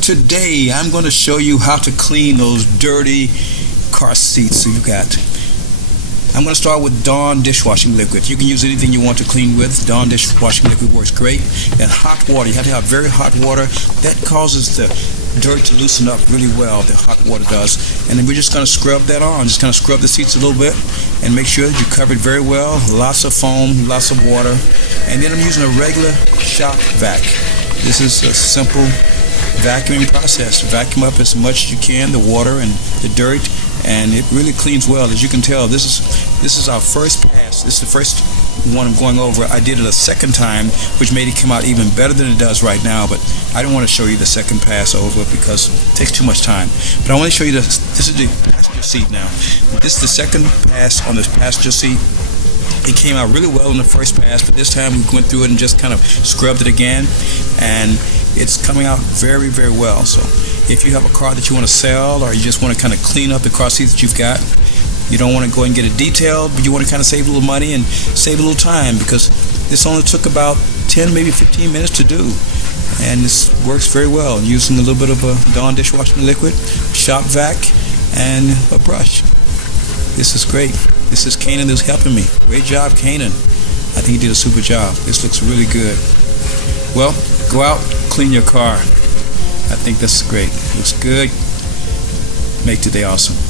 Today I'm going to show you how to clean those dirty car seats you've got. I'm going to start with Dawn dishwashing liquid. You can use anything you want to clean with. Dawn dishwashing liquid works great. And hot water, you have to have very hot water. That causes the dirt to loosen up really well, the hot water does. And then we're just going to scrub that on. Just kind of scrub the seats a little bit and make sure that you cover it very well. Lots of foam, lots of water. And then I'm using a regular shop vac. This is a simple vacuuming process. Vacuum up as much as you can, the water and the dirt, and it really cleans well. As you can tell, this is our first pass. This is the first one I'm going over. I did it a second time, which made it come out even better than it does right now, but I don't want to show you the second pass over because it takes too much time. But I want to show you this is the passenger seat now. This is the second pass on this passenger seat. It came out really well in the first pass, but this time we went through it and just kind of scrubbed it again, and it's coming out very, very well. So if you have a car that you want to sell, or you just want to kind of clean up the car seats that you've got, you don't want to go and get it detailed, but you want to kind of save a little money and save a little time, because this only took about 10, maybe 15 minutes to do. And this works very well using a little bit of a Dawn dishwashing liquid, shop vac, and a brush. This is great. This is Kanan who's helping me. Great job, Kanan. I think he did a super job. This looks really good. Well, go out, clean your car. I think that's great. Looks good. Make today awesome.